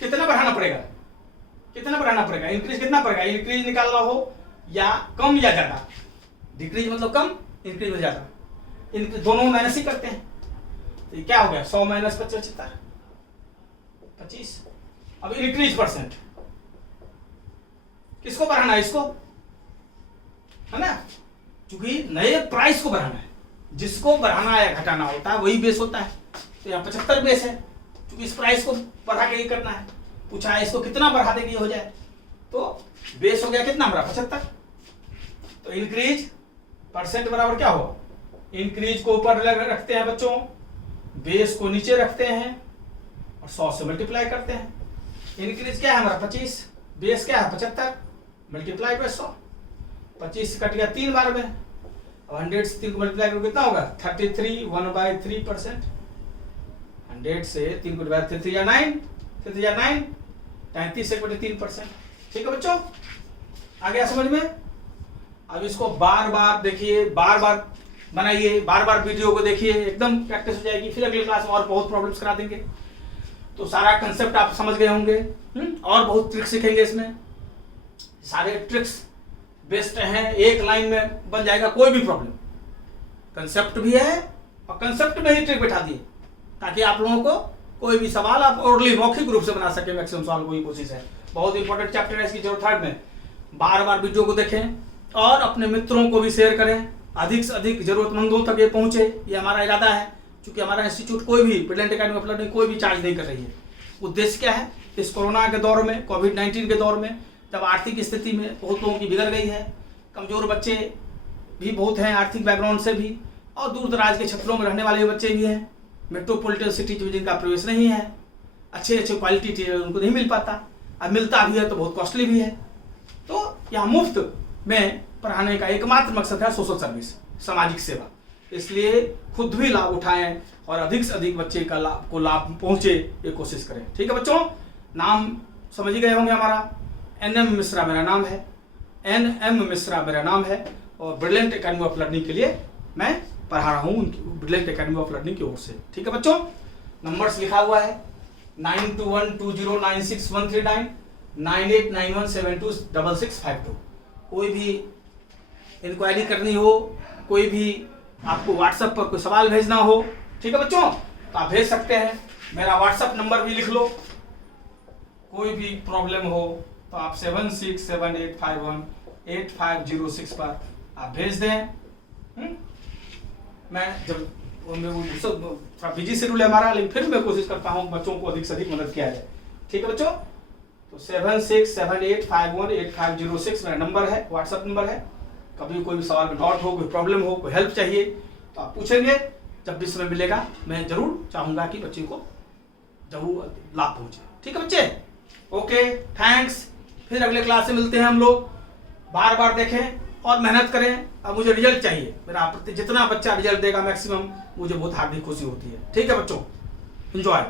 कितना बढ़ाना पड़ेगा, कितना बढ़ाना पड़ेगा, इंक्रीज कितना पड़ेगा, इंक्रीज निकालना हो या कम या ज्यादा, डिक्रीज मतलब कम, इंक्रीज में ज्यादा, इंक्रीज दोनों माइनस ही करते हैं, तो ये क्या हो गया 100 माइनस 75, 25। अब इंक्रीज परसेंट, किसको बढ़ाना है, इसको, है ना, क्योंकि नए प्राइस को बढ़ाना है, जिसको बढ़ाना या घटाना होता है वही बेस होता है। तो यहाँ 75 बेस है, क्योंकि इस प्राइस को बढ़ा के ये करना है। पूछा है इसको कितना बढ़ा देंगे हो जाए, तो बेस हो गया कितना हमारा 75। तो इंक्रीज परसेंट बराबर क्या हो, इंक्रीज को ऊपर रखते हैं बच्चों, बेस को नीचे रखते हैं और 100 से मल्टीप्लाई करते हैं। इंक्रीज क्या है हमारा 25, बेस क्या है 75, मल्टीप्लाई बाय 100। 25 कट गया 3 बार में, अब 100 से 3 को मल्टीप्लाई करोगे कितना होगा 33, 1/3%। 100 से 3 को डिवाइड 3 या 9, 3 या 9, 33/3%। ठीक है बच्चों, आ गया समझ में। अब इसको बार बार देखिए, बार बार बनाइए, बार बार वीडियो को देखिए, एकदम प्रैक्टिस हो जाएगी। फिर अगली क्लास में और बहुत प्रॉब्लम्स करा देंगे, तो सारा कंसेप्ट आप समझ गए होंगे। और बहुत ट्रिक्स सीखेंगे इसमें, सारे ट्रिक्स बेस्ट हैं, एक लाइन में बन जाएगा कोई भी प्रॉब्लम। कंसेप्ट भी है और कंसेप्ट में ही ट्रिक बैठा दिए, ताकि आप लोगों को कोई भी सवाल आप ओरली मौखिक रूप से बना सके, मैक्सिमम सॉल्व की कोशिश है। बहुत इंपॉर्टेंट चैप्टर है, इसकी जरूरत थर्ड में। बार बार वीडियो को देखें और अपने मित्रों को भी शेयर करें, अधिक से अधिक जरूरतमंदों तक ये पहुंचे, ये हमारा इरादा है। क्योंकि हमारा इंस्टीट्यूट कोई भी ब्रिलियंट एकेडमी ऑफ लर्निंग कोई भी चार्ज नहीं कर रही है। उद्देश्य क्या है, इस कोरोना के दौर में, कोविड-19 के दौर में, जब आर्थिक स्थिति में बहुत लोगों की बिगड़ गई है, कमजोर बच्चे भी बहुत हैं आर्थिक बैकग्राउंड से भी, और दूर दराज के क्षेत्रों में रहने वाले बच्चे भी हैं, मेट्रोपॉलिटन सिटीज में जिनका प्रवेश नहीं है, अच्छे अच्छे क्वालिटी टीचर उनको नहीं मिल पाता, अब मिलता भी है तो बहुत कॉस्टली भी है। तो यहाँ मुफ्त में पढ़ाने का एकमात्र मकसद है सोशल सर्विस, सामाजिक सेवा। इसलिए खुद भी लाभ उठाएं और अधिक से अधिक बच्चे का लाभ पहुंचे, ये कोशिश करें। ठीक है बच्चों, नाम समझ ही गए होंगे हमारा, NM मिश्रा मेरा नाम है, NM मिश्रा मेरा नाम है, और ब्रिलियंट एकेडमी ऑफ लर्निंग के लिए मैं पढ़ा रहा हूँ, ब्रिलियंट एकेडमी ऑफ लर्निंग की ओर से। ठीक है बच्चों, नंबर्स लिखा हुआ है 9212096139, 9891726652। कोई भी इंक्वायरी करनी हो, कोई भी आपको व्हाट्सएप पर कोई सवाल भेजना हो, ठीक है बच्चों, तो आप भेज सकते हैं। मेरा व्हाट्सएप नंबर भी लिख लो, कोई भी प्रॉब्लम हो तो आप 7678518506 पर आप भेज दें। मैं जब थोड़ा बिजी शेड्यूल है हमारा, लेकिन फिर मैं कोशिश करता हूँ बच्चों को अधिक से अधिक मदद किया जाए। ठीक है बच्चों, तो 7678518506 मेरा नंबर है, व्हाट्सएप नंबर है। कभी कोई भी सवाल में डाउट हो, कोई प्रॉब्लम हो, कोई हेल्प चाहिए तो आप पूछेंगे। जब भी समय मिलेगा मैं जरूर चाहूंगा कि बच्चे को जरूर लाभ पहुंचे। ठीक है बच्चे, ओके, थैंक्स। फिर अगले क्लास से मिलते हैं हम लोग। बार बार देखें और मेहनत करें। अब मुझे रिजल्ट चाहिए, मेरा जितना बच्चा रिजल्ट देगा मैक्सिमम, मुझे बहुत हार्दिक खुशी होती है। ठीक है बच्चों, एंजॉय।